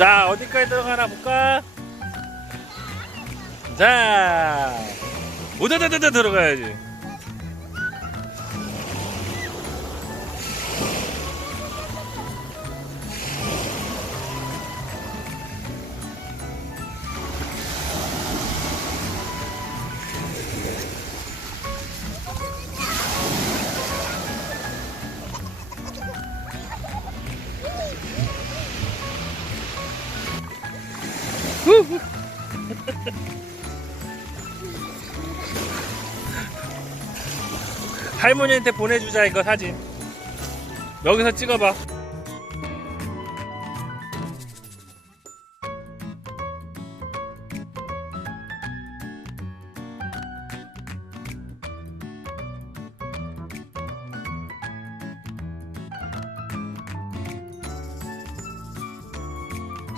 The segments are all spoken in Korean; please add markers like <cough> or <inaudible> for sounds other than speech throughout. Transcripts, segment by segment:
자, 어디까지 들어가나 볼까? 자, 오다다다다 들어가야지. <laughs> 할머니한테 보내주자 이거 사진. 여기서 찍어봐.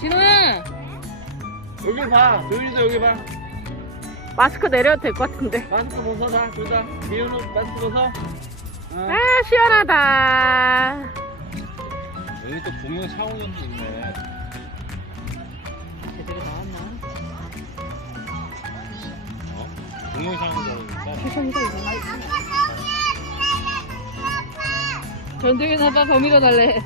진호야 여기 봐. 도윤이도 여기 봐. 마스크 내려도 될 것 같은데 마스크 벗어 다. 둘 다. 디윤우 마스크 벗어. 어. 아 시원하다 여기 또 공연 샤워장도 있네. 제대로 나왔나? 어? 이상하지 전쟁에 나봐 더 밀어달래